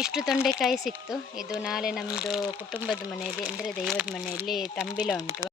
ಇಷ್ಟು ತೊಂಡೆಕಾಯಿ ಸಿಕ್ತು. ಇದು ನಾಳೆ ನಮ್ಮದು ಕುಟುಂಬದ ಮನೆಯಲ್ಲಿ ಅಂದರೆ ದೈವದ ಮನೆಯಲ್ಲಿ ತಂಬಿಲ ಉಂಟು.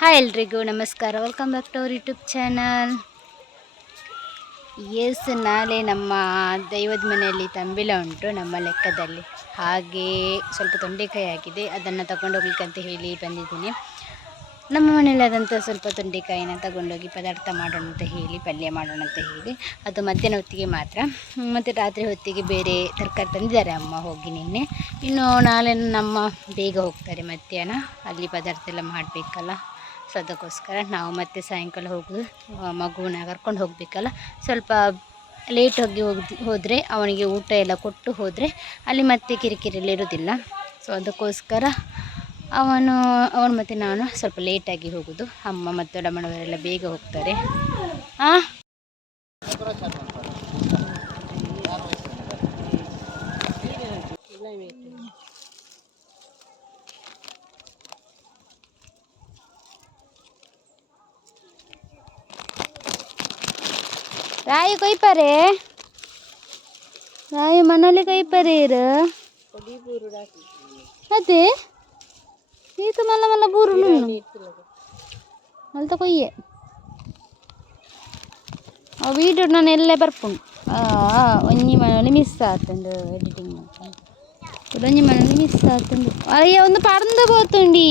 ಹಾಯ್ ಎಲ್ರಿಗೂ ನಮಸ್ಕಾರ, welcome back to our YouTube channel. ನಾಳೆ ನಮ್ಮ ದೈವದ ಮನೆಯಲ್ಲಿ ತಂಬಿಲ ಉಂಟು ನಮ್ಮ ಲೆಕ್ಕದಲ್ಲಿ. ಹಾಗೆ ಸ್ವಲ್ಪ ತೊಂಡೆಕಾಯಿ ಆಗಿದೆ, ಅದನ್ನು ತಗೊಂಡೋಗ್ಲಿಕ್ಕೆ ಅಂತ ಹೇಳಿ ಬಂದಿದ್ದೀನಿ. ನಮ್ಮ ಮನೆಯಲ್ಲಿ ಆದಂಥ ಸ್ವಲ್ಪ ತೊಂಡೆಕಾಯಿನ ತಗೊಂಡೋಗಿ ಪದಾರ್ಥ ಮಾಡೋಣ ಅಂತ ಹೇಳಿ, ಪಲ್ಯ ಮಾಡೋಣ ಅಂತ ಹೇಳಿ. ಅದು ಮಧ್ಯಾಹ್ನ ಹೊತ್ತಿಗೆ ಮಾತ್ರ, ಮತ್ತು ರಾತ್ರಿ ಹೊತ್ತಿಗೆ ಬೇರೆ ತರಕಾರಿ ತಂದಿದ್ದಾರೆ ಅಮ್ಮ ಹೋಗಿ ನಿನ್ನೆ. ಇನ್ನು ನಾಳೆ ನಮ್ಮ ಬೇಗ ಹೋಗ್ತಾರೆ ಮಧ್ಯಾಹ್ನ, ಅಲ್ಲಿ ಪದಾರ್ಥ ಎಲ್ಲ ಮಾಡಬೇಕಲ್ಲ. ಸೊ ಅದಕ್ಕೋಸ್ಕರ ನಾವು ಮತ್ತೆ ಸಾಯಂಕಾಲ ಹೋಗೋದು, ಮಗುವನ್ನ ಕರ್ಕೊಂಡು ಹೋಗಬೇಕಲ್ಲ. ಸ್ವಲ್ಪ ಲೇಟ್ ಹೋದರೆ ಅವನಿಗೆ ಊಟ ಎಲ್ಲ ಕೊಟ್ಟು ಹೋದರೆ ಅಲ್ಲಿ ಮತ್ತೆ ಕಿರಿಕಿರಿಯಲ್ಲಿ ಇರೋದಿಲ್ಲ. ಸೊ ಅದಕ್ಕೋಸ್ಕರ ಅವನು ಮತ್ತು ನಾನು ಸ್ವಲ್ಪ ಲೇಟಾಗಿ ಹೋಗೋದು. ಅಮ್ಮ ಮತ್ತು ದೊಡ್ಡಮ್ಮನವರೆಲ್ಲ ಬೇಗ ಹೋಗ್ತಾರೆ. ರಾಯಿ ಕೊಯ್ಪಾರೆ, ರಾಯಿ ಮನೇಲಿ ಕೊಯ್ಪಾರೆ ಇರು ಅದೇ ಈತು ಮಲ್ಲ ಮಲ್ಲ ಬೂರು ಮಲ್ತ ಕೊಯ್ಯೆ ವೀಡಿಯೋ ನಾನು ಎಲ್ಲೇ ಬರ್ಪುಂಡು. ಒಂಜಿ ಮನೇಲಿ ಮಿಸ್ ಆತಂದು ಎಡಿಟಿಂಗ್ ಮಾಡ್ಕೊಂಡು, ಒಂಜಿ ಮನೇಲಿ ಮಿಸ್ ಆತಂದು. ಅಯ್ಯ ಒಂದು ಪರಂದು పోతుండి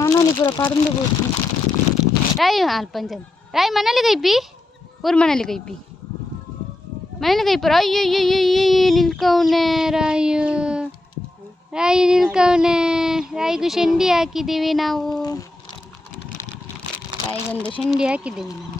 ಮನೇಲಿ ಪೂರ ಪರಂದು పోతుంది. ರಾಯಿ ಅಲ್ಪಂಚ ರಾಯಿ ಮನೇಲಿ ಕೈಪಿ ಊರು ಮನೇಲಿ ಕೈಪಿ ಮನೇಲಿ ಕೈಪುರ. ಅಯ್ಯೋ ನಿಲ್ಕವನೆ ರಾಯು, ರಾಯು ನಿಲ್ಕವನೆ. ರಾಯಿಗೂ ಶಂಡಿ ಹಾಕಿದ್ದೀವಿ ನಾವು, ರಾಯಿಗೊಂದು ಶಂಡಿ ಹಾಕಿದ್ದೀವಿ ನಾವು.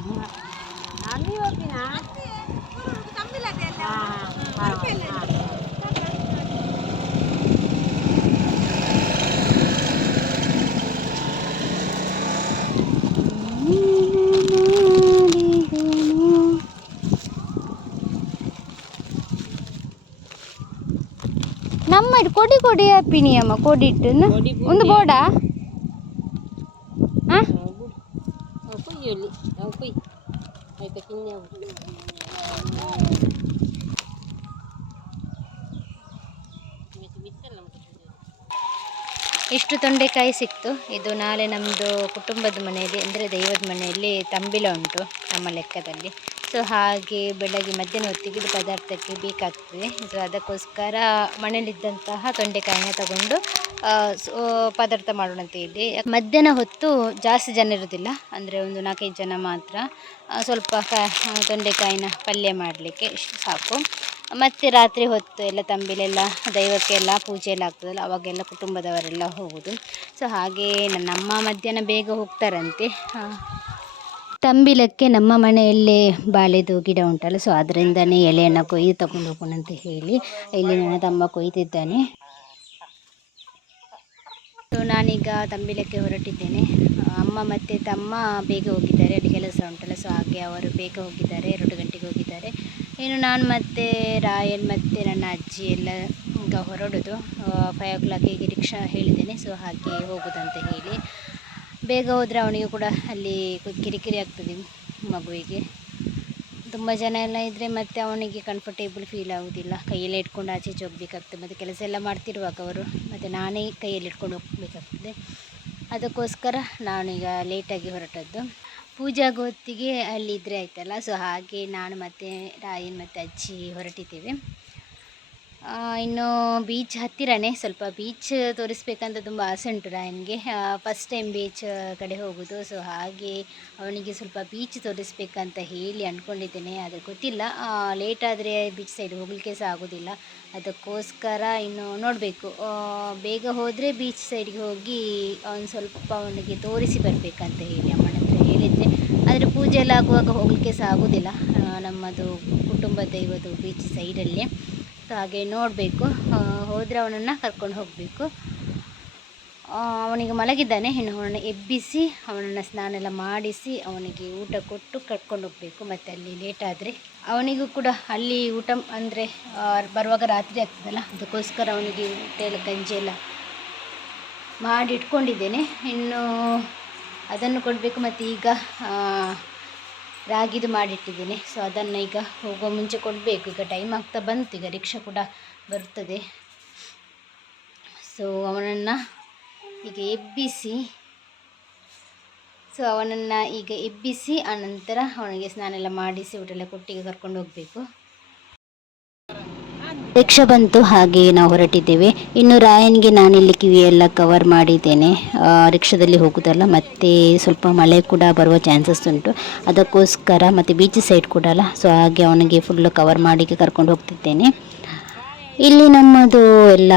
ನಮ್ಮ ಕೊಡಿ ಹ್ಯಾಪಿನಿ ಅಮ್ಮ ಕೊಡಿಟ್ಟು ಒಂದು ಬೋಡ ಇಷ್ಟು ತೊಂಡೆಕಾಯಿ ಸಿಕ್ತು. ಇದು ನಾಳೆ ನಮ್ಮದು ಕುಟುಂಬದ ಮನೆಯಲ್ಲಿ ಅಂದರೆ ದೈವದ ಮನೆಯಲ್ಲಿ ತಂಬಿಲ ಉಂಟು ನಮ್ಮ ಲೆಕ್ಕದಲ್ಲಿ. ಸೊ ಹಾಗೆ ಬೆಳಗ್ಗೆ ಮಧ್ಯಾಹ್ನ ಹೊತ್ತಿಗೆ ಇದು ಪದಾರ್ಥಕ್ಕೆ ಬೇಕಾಗ್ತದೆ. ಸೊ ಅದಕ್ಕೋಸ್ಕರ ಮನೇಲಿದ್ದಂತಹ ತೊಂಡೆಕಾಯಿನ ತಗೊಂಡು ಪದಾರ್ಥ ಮಾಡೋಣ ಅಂತ ಹೇಳಿ. ಮಧ್ಯಾಹ್ನ ಹೊತ್ತು ಜಾಸ್ತಿ ಜನ ಇರೋದಿಲ್ಲ, ಅಂದರೆ ಒಂದು 4-5 ಜನ ಮಾತ್ರ. ಸ್ವಲ್ಪ ತೊಂಡೆಕಾಯಿನ ಪಲ್ಯ ಮಾಡಲಿಕ್ಕೆ ಇಷ್ಟು ಸಾಕು. ಮತ್ತು ರಾತ್ರಿ ಹೊತ್ತು ಎಲ್ಲ ತಂಬಿಲೆಲ್ಲ ದೈವಕ್ಕೆಲ್ಲ ಪೂಜೆ ಎಲ್ಲ ಆಗ್ತದಲ್ಲ, ಅವಾಗೆಲ್ಲ ಕುಟುಂಬದವರೆಲ್ಲ ಹೋಗೋದು. ಸೊ ಹಾಗೆ ನನ್ನಮ್ಮ ಮಧ್ಯಾಹ್ನ ಬೇಗ ಹೋಗ್ತಾರಂತೆ. ತಂಬಿಲಕ್ಕೆ ನಮ್ಮ ಮನೆಯಲ್ಲೇ ಬಾಳೆದು ಗಿಡ ಉಂಟಲ್ಲ, ಸೊ ಅದರಿಂದನೇ ಎಲೆಯನ್ನು ಕೊಯ್ದು ತಗೊಂಡು ಹೋಗೋಣ ಅಂತ ಹೇಳಿ ಇಲ್ಲಿ ನನ್ನ ತಮ್ಮ ಕೊಯ್ದಿದ್ದಾನೆ. ಸೊ ನಾನೀಗ ತಂಬಿಲಕ್ಕೆ ಹೊರಟಿದ್ದೇನೆ. ಅಮ್ಮ ಮತ್ತು ತಮ್ಮ ಬೇಗ ಹೋಗಿದ್ದಾರೆ, ಅಲ್ಲಿ ಕೆಲಸ ಉಂಟಲ್ಲ, ಸೊ ಹಾಗೆ ಅವರು ಬೇಗ ಹೋಗಿದ್ದಾರೆ, 2 ಗಂಟೆಗೆ ಹೋಗಿದ್ದಾರೆ. ಇನ್ನು ನಾನು ಮತ್ತು ರಾಯನ್ ಮತ್ತು ನನ್ನ ಅಜ್ಜಿ ಎಲ್ಲ ಈಗ ಹೊರಡೋದು. 5 o'clock ರಿಕ್ಷಾ ಹೇಳಿದ್ದೇನೆ, ಸೊ ಹಾಗೆ ಹೋಗೋದಂತ ಹೇಳಿ. ಬೇಗ ಹೋದರೆ ಅವನಿಗೆ ಕೂಡ ಅಲ್ಲಿ ಕಿರಿಕಿರಿ ಆಗ್ತದೆ ಮಗುವಿಗೆ. ತುಂಬ ಜನ ಎಲ್ಲ ಇದ್ದರೆ ಮತ್ತು ಅವನಿಗೆ ಕಂಫರ್ಟೇಬಲ್ ಫೀಲ್ ಆಗೋದಿಲ್ಲ, ಕೈಯಲ್ಲೇ ಇಟ್ಕೊಂಡು ಆಚೆ ಈಚೆ ಹೋಗಬೇಕಾಗ್ತದೆ. ಮತ್ತು ಕೆಲಸ ಎಲ್ಲ ಮಾಡ್ತಿರುವಾಗ ಅವರು ಮತ್ತು ನಾನೇ ಕೈಯಲ್ಲಿ ಇಟ್ಕೊಂಡು ಹೋಗಬೇಕಾಗ್ತದೆ. ಅದಕ್ಕೋಸ್ಕರ ನಾನೀಗ ಲೇಟಾಗಿ ಹೊರಟದ್ದು. ಪೂಜೆ ಆಗೋ ಹೊತ್ತಿಗೆ ಅಲ್ಲಿ ಇದ್ದರೆ ಆಯ್ತಲ್ಲ. ಸೊ ಹಾಗೆ ನಾನು ಮತ್ತು ರಾಯನ್ ಮತ್ತು ಅಜ್ಜಿ ಹೊರಟಿದ್ದೇವೆ. ಇನ್ನು ಬೀಚ್ ಹತ್ತಿರನೇ, ಸ್ವಲ್ಪ ಬೀಚ್ ತೋರಿಸ್ಬೇಕಂತ ತುಂಬ ಆಸೆ ಉಂಟು ರಾಯನ್ಗೆ. ಫಸ್ಟ್ ಟೈಮ್ ಬೀಚ್ ಕಡೆ ಹೋಗೋದು. ಸೊ ಹಾಗೆ ಅವನಿಗೆ ಸ್ವಲ್ಪ ಬೀಚ್ ತೋರಿಸ್ಬೇಕಂತ ಹೇಳಿ ಅಂದ್ಕೊಂಡಿದ್ದೇನೆ, ಆದರೆ ಗೊತ್ತಿಲ್ಲ, ಲೇಟ್ ಆದರೆ ಬೀಚ್ ಸೈಡ್ ಹೋಗಲಿಕ್ಕೆ ಸಹ ಆಗೋದಿಲ್ಲ. ಅದಕ್ಕೋಸ್ಕರ ಇನ್ನು ನೋಡಬೇಕು. ಬೇಗ ಹೋದರೆ ಬೀಚ್ ಸೈಡ್ಗೆ ಹೋಗಿ ಒಂದು ಸ್ವಲ್ಪ ಅವನಿಗೆ ತೋರಿಸಿ ಬರಬೇಕಂತ ಹೇಳಿ ಅಮ್ಮನ ಹತ್ರ ಹೇಳಿದ್ದೆ. ಆದರೆ ಆದರೆ ಪೂಜೆ ಎಲ್ಲ ಆಗುವಾಗ ಹೋಗಲಿಕ್ಕೆ ಸಹ ಆಗೋದಿಲ್ಲ, ನಮ್ಮದು ಕುಟುಂಬ ದೈವದು ಬೀಚ್ ಸೈಡಲ್ಲಿ. ಸೊ ಹಾಗೆ ನೋಡಬೇಕು, ಹೋದರೆ ಅವನನ್ನು ಕರ್ಕೊಂಡು ಹೋಗಬೇಕು. ಅವನಿಗೆ ಮಲಗಿದ್ದಾನೆ, ಇನ್ನು ಅವನನ್ನು ಎಬ್ಬಿಸಿ ಅವನನ್ನು ಸ್ನಾನ ಎಲ್ಲ ಮಾಡಿಸಿ ಅವನಿಗೆ ಊಟ ಕೊಟ್ಟು ಕರ್ಕೊಂಡು ಹೋಗಬೇಕು. ಮತ್ತು ಅಲ್ಲಿ ಲೇಟ್ ಆದರೆ ಅವನಿಗೂ ಕೂಡ ಅಲ್ಲಿ ಊಟ ಅಂದರೆ ಬರುವಾಗ ರಾತ್ರಿ ಆಗ್ತದಲ್ಲ, ಅದಕ್ಕೋಸ್ಕರ ಅವನಿಗೆ ಊಟ ಎಲ್ಲ ಗಂಜಿ ಎಲ್ಲ ಮಾಡಿ ಇಟ್ಕೊಂಡಿದ್ದೇನೆ. ಇನ್ನು ಅದನ್ನು ಕೊಡಬೇಕು. ಮತ್ತು ಈಗ ರಾಗಿದು ಮಾಡಿಟ್ಟಿದ್ದೇನೆ. ಸೊ ಅದನ್ನು ಈಗ ಹೋಗೋ ಮುಂಚೆ ಕೊಡಬೇಕು. ಈಗ ಟೈಮ್ ಆಗ್ತಾ ಬಂತು, ಈಗ ರಿಕ್ಷಾ ಕೂಡ ಬರ್ತದೆ. ಸೊ ಅವನನ್ನು ಈಗ ಎಬ್ಬಿಸಿ ಆನಂತರ ಅವನಿಗೆ ಸ್ನಾನ ಎಲ್ಲ ಮಾಡಿಸಿ ಊಟ ಎಲ್ಲ ಕೊಟ್ಟಿಗೆ ಕರ್ಕೊಂಡು ಹೋಗಬೇಕು. ರಿಕ್ಷಾ ಬಂತು, ಹಾಗೆ ನಾವು ಹೊರಟಿದ್ದೇವೆ. ಇನ್ನು ರಾಯನ್ಗೆ ನಾನಿಲ್ಲಿ ಕಿವಿಯೆಲ್ಲ ಕವರ್ ಮಾಡಿದ್ದೇನೆ, ರಿಕ್ಷಾದಲ್ಲಿ ಹೋಗೋದಲ್ಲ. ಮತ್ತು ಸ್ವಲ್ಪ ಮಳೆ ಕೂಡ ಬರುವ ಚಾನ್ಸಸ್ ಉಂಟು, ಅದಕ್ಕೋಸ್ಕರ. ಮತ್ತು ಬೀಚ್ ಸೈಡ್ ಕೂಡ ಅಲ್ಲ, ಸೊ ಹಾಗೆ ಅವನಿಗೆ ಫುಲ್ಲು ಕವರ್ ಮಾಡಿ ಕರ್ಕೊಂಡು ಹೋಗ್ತಿದ್ದೇನೆ. ಇಲ್ಲಿ ನಮ್ಮದು ಎಲ್ಲ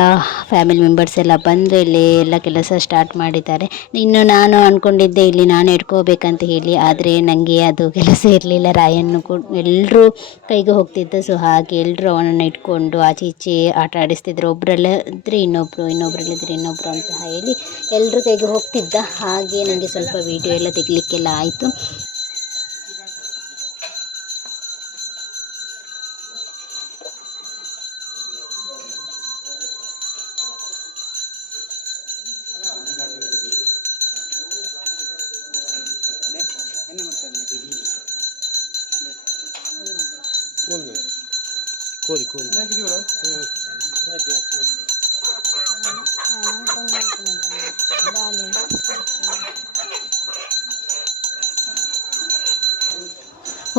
ಫ್ಯಾಮಿಲಿ ಮೆಂಬರ್ಸ್ ಎಲ್ಲ ಬಂದು ಇಲ್ಲಿ ಎಲ್ಲ ಕೆಲಸ ಸ್ಟಾರ್ಟ್ ಮಾಡಿದ್ದಾರೆ. ಇನ್ನು ನಾನು ಅಂದ್ಕೊಂಡಿದ್ದೆ ಇಲ್ಲಿ ನಾನು ಇಟ್ಕೋಬೇಕಂತ ಹೇಳಿ, ಆದರೆ ನನಗೆ ಅದು ಕೆಲಸ ಇರಲಿಲ್ಲ. ರಾಯನ್ನು ಎಲ್ಲರೂ ಕೈಗೆ ಹೋಗ್ತಿದ್ದ. ಸೊ ಹಾಗೆ ಎಲ್ಲರೂ ಅವನನ್ನು ಇಟ್ಕೊಂಡು ಆಚೆ ಈಚೆ ಆಟ ಆಡಿಸ್ತಿದ್ರು. ಒಬ್ಬರಲ್ಲ ಇದ್ದರೆ ಇನ್ನೊಬ್ಬರಲ್ಲಿದ್ದರೆ ಇನ್ನೊಬ್ಬರು ಅಂತ ಹೇಳಿ ಎಲ್ಲರೂ ಕೈಗೆ ಹೋಗ್ತಿದ್ದ. ಹಾಗೆ ನನಗೆ ಸ್ವಲ್ಪ ವೀಡಿಯೋ ಎಲ್ಲ ತೆಗಲಿಕ್ಕೆಲ್ಲ ಆಯಿತು.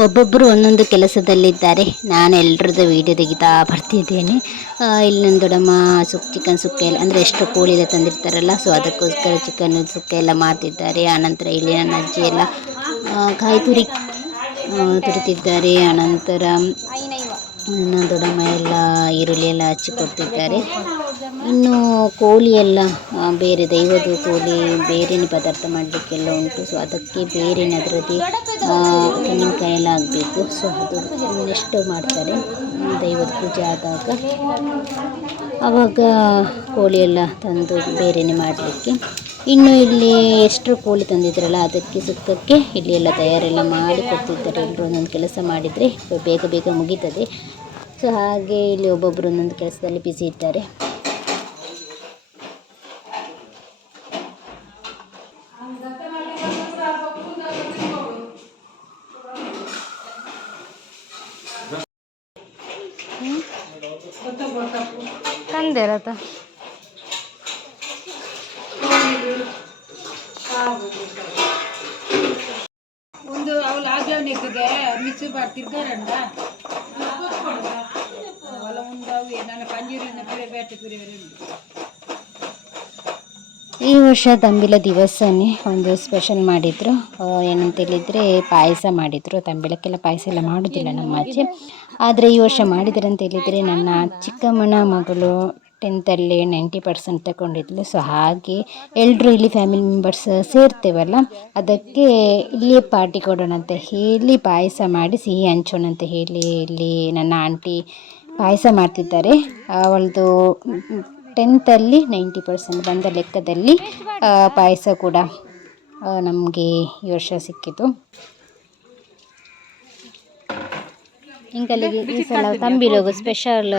ಒಬ್ಬೊಬ್ಬರು ಒಂದೊಂದು ಕೆಲಸದಲ್ಲಿದ್ದಾರೆ. ನಾನು ಎಲ್ಲರದ್ದು ವೀಡಿಯೋ ತೆಗಿತಾ ಬರ್ತಿದ್ದೇನೆ. ಇಲ್ಲಿ ನನ್ನ ದೊಡ್ಡಮ್ಮ ಚಿಕನ್ ಸುಕ್ಕ ಎಲ್ಲ ಅಂದರೆ ಎಷ್ಟು ಕೋಳಿ ಎಲ್ಲ ತಂದಿರ್ತಾರಲ್ಲ, ಸೊ ಅದಕ್ಕೋಸ್ಕರ ಚಿಕನ್ ಸುಕ್ಕ ಎಲ್ಲ ಮಾಡ್ತಿದ್ದಾರೆ. ಆನಂತರ ಇಲ್ಲಿ ನನ್ನ ಅಜ್ಜಿ ಎಲ್ಲ ಕಾಯಿ ತುರಿತಿದ್ದಾರೆ. ಆನಂತರ ನನ್ನ ದೊಡ್ಡಮ್ಮ ಎಲ್ಲ ಈರುಳ್ಳಿ ಎಲ್ಲ ಹಚ್ಚಿಕೊಡ್ತಿದ್ದಾರೆ. ಇನ್ನು ಕೋಳಿ ಎಲ್ಲ ಬೇರೆ ದೈವದ ಕೋಳಿ ಬೇರೆನೇ ಪದಾರ್ಥ ಮಾಡಲಿಕ್ಕೆಲ್ಲ ಉಂಟು. ಸೊ ಅದಕ್ಕೆ ಬೇರೆನೇ ಅದರದ್ದೇ ತೆಂಗಿನಕಾಯಿ ಎಲ್ಲ ಆಗಬೇಕು. ಸೊ ಅದು ನೆಕ್ಸ್ಟ್ ಮಾಡ್ತಾರೆ ದೈವದ ಪೂಜೆ ಆದಾಗ, ಆವಾಗ ಕೋಳಿ ಎಲ್ಲ ತಂದು ಬೇರೆನೇ ಮಾಡಲಿಕ್ಕೆ. ಇನ್ನು ಇಲ್ಲಿ ಎಷ್ಟು ಕೋಳಿ ತಂದಿದ್ರಲ್ಲ ಅದಕ್ಕೆ ಸುಕ್ಕಕ್ಕೆ ಇಲ್ಲಿ ಎಲ್ಲ ತಯಾರೆಲ್ಲ ಮಾಡಿ ಕೊಡ್ತಿದ್ದಾರೆ. ಎಲ್ಲರೂ ಒಂದೊಂದು ಕೆಲಸ ಮಾಡಿದರೆ ಬೇಗ ಬೇಗ ಮುಗೀತದೆ. ಸೊ ಹಾಗೆ ಇಲ್ಲಿ ಒಬ್ಬೊಬ್ಬರು ಒಂದೊಂದು ಕೆಲಸದಲ್ಲಿ ಬ್ಯುಸಿ ಇದ್ದಾರೆ. ಕಂದೇರತ ಒಂದು ಅವಳು ಆಜವನಿಗೆ ಮಿಕ್ಸಿ ಬರ್ತಿದ್ದಾರಂಡ ಅವಳ ಮುಂದೆ ನನ್ನ ಪಂಜೀರಿನ ಬೇಟೆ ಈ ವರ್ಷ ತಂಬಿಲ ದಿವಸನೇ ಒಂದು ಸ್ಪೆಷಲ್ ಮಾಡಿದರು. ಏನಂತ ಹೇಳಿದರೆ ಪಾಯಸ ಮಾಡಿದರು. ತಂಬಿಲಕ್ಕೆಲ್ಲ ಪಾಯಸ ಎಲ್ಲ ಮಾಡೋದಿಲ್ಲ ನಮ್ಮ ಆಚೆ, ಆದರೆ ಈ ವರ್ಷ ಮಾಡಿದ್ದಾರೆ ಅಂತ ಹೇಳಿದರೆ ನನ್ನ ಚಿಕ್ಕಮ್ಮನ ಮಗಳು 10th 90% ತಗೊಂಡಿದ್ಲು. ಸೊ ಹಾಗೆ ಎಲ್ಲರೂ ಇಲ್ಲಿ ಫ್ಯಾಮಿಲಿ ಮೆಂಬರ್ಸ್ ಸೇರ್ತೇವಲ್ಲ, ಅದಕ್ಕೆ ಇಲ್ಲಿಯೇ ಪಾರ್ಟಿ ಕೊಡೋಣ ಅಂತ ಹೇಳಿ ಪಾಯಸ ಮಾಡಿ ಸಿಹಿ ಹಂಚೋಣ ಅಂತ ಹೇಳಿ ಇಲ್ಲಿ ನನ್ನ ಆಂಟಿ ಪಾಯಸ ಮಾಡ್ತಿದ್ದಾರೆ. ಅವಳದು 10th 90% ಬಂದ ಲೆಕ್ಕದಲ್ಲಿ ಪಾಯಸ ಕೂಡ ನಮಗೆ ಈ ವರ್ಷ ಸಿಕ್ಕಿತು. ಇಂಕಲ್ಲಿಗೆ ಈ ಸಲ ತಂಬಿಲೋಗು ಸ್ಪೆಷಲ್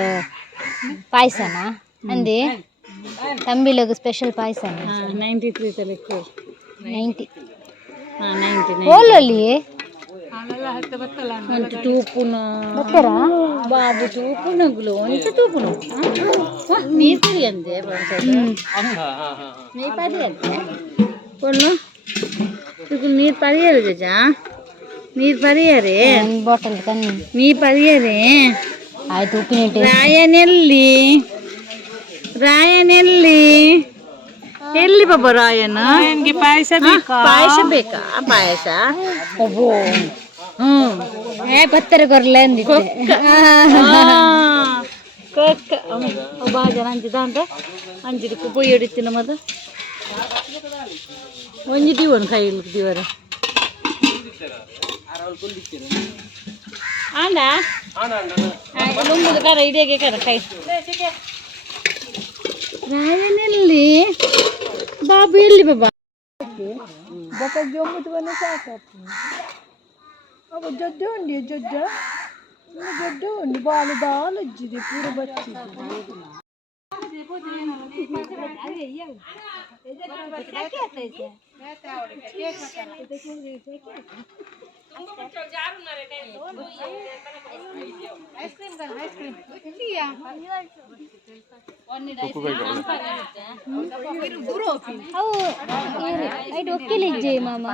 ಪಾಯಸನಾ ಅಂದೆ, ತಂಬಿಲೋಗು ಸ್ಪೆಷಲ್ ಪಾಯಸನ 90 ಹೋಲಲ್ಲಿ ತೂಪುನು ಬಾಬು ತೂಪುನಗ್ಲು ಒಂಚ ತೂಪುನು ನೀರು ಪರಿ ಅಂತೆ ನೀರು ಪರಿ ಅಂತೆ ಕೊಡ್ಲು ನೀರು ಪರಿಯರು ಜಜ ನೀರು ಪರಿಯರೆ ಬಾಟಲ್ ಕಣ್ಣು ನೀರು ಪರಿಯರೆ ಆಯ್ತು. ಉಪ್ಪಿನಟ್ಟೆ ರಾಯನೆಲ್ಲಿ ಎಲ್ಲಿ ಬಾಬಾ ರಾಯನ ನನಗೆ ಪಾಯಸ ಬೇಕಾ? ಪಾಯಸ ಬೇಕಾ? ಪಾಯಸ ಒಬ್ಬೋ ಪತ್ತರ ಕೊರ್ಲೆ ಅಂದಿದ್ದೆ ಬಾ ಜನ ಅಂಜಿದ ಅಂತ ಅಂಜಿದಕ್ಕೆ ಪೊಯ್ಯಿ ಹೊಡಿತೀನಿ ಮದ ಒಂಜಿ ದಿವನ್ ಕೈ ದಿವರ ಆಂಡ ಲುಂಬುದು ಕರ ಇದೆಗೆ ಕರ ಕೈ ರಾಯನಲ್ಲಿ ಬಾಬು ಎಲ್ಲಿ ಬಾಬಾ ಬೊಕ್ಕ ಜೊಮ್ಮದು ಬನ್ನ ಸಾಕಪ್ಪ ಅವ ಜೊಡ್ಡ ಉಂಡಿ ಜೊಡ್ಡ ಉಂಡಿ ಬಾಲು ದಾಲಜ್ಜಿದೆ ಪೂರ ಬಚ್ಚಿದೆ ಒಕ್ಕಿಲಿಜ್ಜೆ ಮಾಮ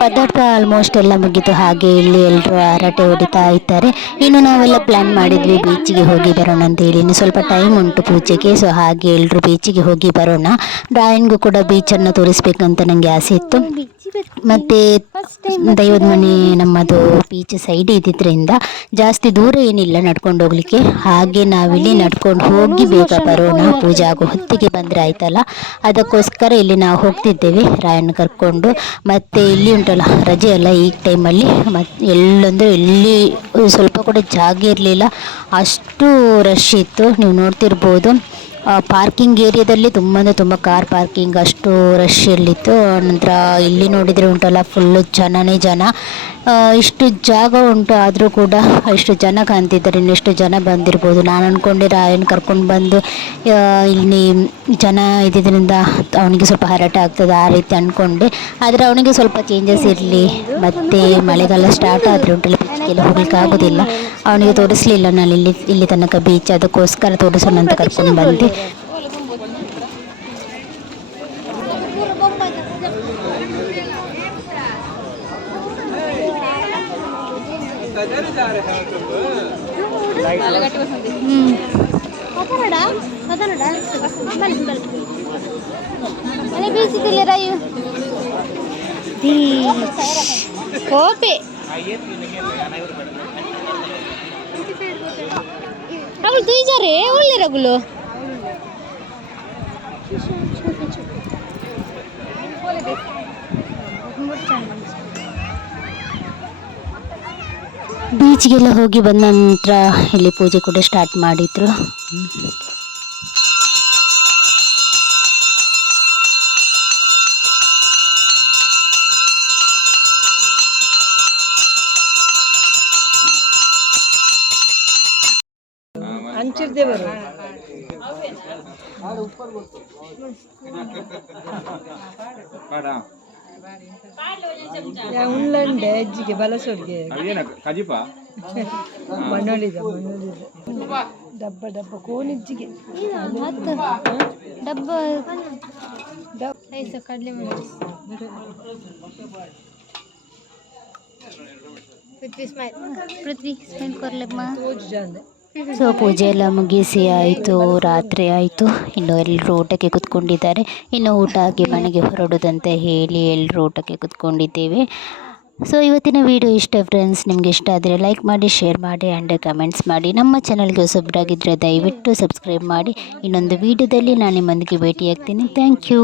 ಪದಾರ್ಥ ಆಲ್ಮೋಸ್ಟ್ ಎಲ್ಲ ಮುಗಿತು. ಹಾಗೆ ಇಲ್ಲಿ ಎಲ್ಲರೂ ಹರಟೆ ಹೊಡಿತಾ ಇದ್ದಾರೆ. ಇನ್ನು ನಾವೆಲ್ಲ ಪ್ಲಾನ್ ಮಾಡಿದ್ವಿ ಬೀಚಿಗೆ ಹೋಗಿ ಬರೋಣ ಅಂತ ಹೇಳಿ. ಇನ್ನು ಸ್ವಲ್ಪ ಟೈಮ್ ಉಂಟು ಪೂಜೆಗೆ, ಸೊ ಹಾಗೆ ಎಲ್ಲರೂ ಬೀಚಿಗೆ ಹೋಗಿ ಬರೋಣ. ರಾಯನ್ಗೂ ಕೂಡ ಬೀಚನ್ನು ತೋರಿಸ್ಬೇಕಂತ ನನಗೆ ಆಸೆ ಇತ್ತು. ಮತ್ತು ದೈವದ ಮನೆ ನಮ್ಮದು ಬೀಚ್ ಸೈಡ್ ಇದ್ದಿದ್ದರಿಂದ ಜಾಸ್ತಿ ದೂರ ಏನಿಲ್ಲ ನಡ್ಕೊಂಡು ಹೋಗ್ಲಿಕ್ಕೆ. ಹಾಗೆ ನಾವಿಲ್ಲಿ ನಡ್ಕೊಂಡು ಹೋಗಿ ಬೇಗ ಬರೋಣ, ಪೂಜೆ ಆಗೋ ಹೊತ್ತಿಗೆ ಬಂದರೆ ಆಯ್ತಲ್ಲ, ಅದಕ್ಕೋಸ್ಕರ ಇಲ್ಲಿ ನಾವು ಹೋಗ್ತಿದ್ದೇವೆ ರಾಯನ್ ಕರ್ಕೊಂಡು. ಮತ್ತು ಇಲ್ಲಿ ಉಂಟಲ್ಲ ರಜೆ ಅಲ್ಲ ಈ ಟೈಮಲ್ಲಿ, ಮತ್ತು ಎಲ್ಲಂದರೆ ಎಲ್ಲಿ ಸ್ವಲ್ಪ ಕೂಡ ಜಾಗ ಇರಲಿಲ್ಲ, ಅಷ್ಟು ರಶ್ ಇತ್ತು. ನೀವು ನೋಡ್ತಿರ್ಬೋದು ಪಾರ್ಕಿಂಗ್ ಏರಿಯಾದಲ್ಲಿ ತುಂಬ ಅಂದರೆ ತುಂಬ ಕಾರ್ ಪಾರ್ಕಿಂಗ್ ಅಷ್ಟು ರಶ್ ಇರಲಿತ್ತು. ನಂತರ ಇಲ್ಲಿ ನೋಡಿದರೆ ಉಂಟಲ್ಲ ಫುಲ್ಲು ಜನನೇ ಜನ. ಇಷ್ಟು ಜಾಗ ಉಂಟು ಆದರೂ ಕೂಡ ಇಷ್ಟು ಜನ ಕಾಣ್ತಿದ್ದಾರೆ. ಇನ್ನೆಷ್ಟು ಜನ ಬಂದಿರ್ಬೋದು. ನಾನು ಅಂದ್ಕೊಂಡೆ ರಾಯನ್ ಕರ್ಕೊಂಡು ಬಂದು ಇಲ್ಲಿ ಜನ ಇದ್ದಿದ್ದರಿಂದ ಅವನಿಗೆ ಸ್ವಲ್ಪ ಹರಟೆ ಆಗ್ತದೆ ಆ ರೀತಿ ಅಂದ್ಕೊಂಡೆ. ಆದರೆ ಅವನಿಗೆ ಸ್ವಲ್ಪ ಚೇಂಜಸ್ ಇರಲಿ, ಮತ್ತು ಮಳೆಗಾಲ ಸ್ಟಾರ್ಟ್ ಆದರೆ ಉಂಟಲ್ಲ ಬೀಚ್ಗೆಲ್ಲ ಹೋಗ್ಲಿಕ್ಕೆ ಆಗೋದಿಲ್ಲ. ಅವನಿಗೆ ತೋರಿಸಲಿಲ್ಲ ನಾನು ಇಲ್ಲಿ ತನಕ ಬೀಚ್, ಅದಕ್ಕೋಸ್ಕರ ತೋರಿಸೋಣ ಅಂತ ಕರ್ಕೊಂಡು ಬಂದೆ. కోపి రగులు తీసారే ఓన్లీ రగులు ಬೀಚ್ಗೆಲ್ಲ ಹೋಗಿ ಬಂದ ನಂತರ ಇಲ್ಲಿ ಪೂಜೆ ಕೂಡ ಸ್ಟಾರ್ಟ್ ಮಾಡಿದ್ರು. ಉಳ್ಳಂಡೆ ಅಜ್ಜಿಗೆ ಬಲಸೋಡ್ಗೆ ಮಣ್ಣೊಳಿದ ಡಬ್ಬ ಡಬ್ಬ ಕೋನಿಜ್ಜಿಗೆ ಡಬ್ಬ ಕಡಲೆ ಪೃಥ್ವಿ ಸ್ಮೈಲ್ ಕೊರ್ಲಮ್ಮ. ಸೊ ಪೂಜೆ ಎಲ್ಲ ಮುಗಿಸಿ ಆಯಿತು, ರಾತ್ರಿ ಆಯಿತು. ಇನ್ನು ಎಲ್ಲರೂ ಊಟಕ್ಕೆ ಕೂತ್ಕೊಂಡಿದ್ದಾರೆ. ಇನ್ನು ಊಟ ಆಗಿ ಮನೆಗೆ ಹೊರಡೋದಂತ ಹೇಳಿ ಎಲ್ಲರೂ ಊಟಕ್ಕೆ ಕೂತ್ಕೊಂಡಿದ್ದೇವೆ. ಸೊ ಇವತ್ತಿನ ವಿಡಿಯೋ ಇಷ್ಟ ಫ್ರೆಂಡ್ಸ್. ನಿಮಗೆ ಇಷ್ಟ ಆದರೆ ಲೈಕ್ ಮಾಡಿ, ಶೇರ್ ಮಾಡಿ ಆ್ಯಂಡ್ ಕಮೆಂಟ್ಸ್ ಮಾಡಿ. ನಮ್ಮ ಚಾನಲ್ಗೆ ಹೊಸಬರಾಗಿದ್ದರೆ ದಯವಿಟ್ಟು ಸಬ್ಸ್ಕ್ರೈಬ್ ಮಾಡಿ. ಇನ್ನೊಂದು ವಿಡಿಯೋದಲ್ಲಿ ನಾನು ನಿಮ್ಮೊಂದಿಗೆ ಭೇಟಿಯಾಗ್ತೀನಿ. Thank you.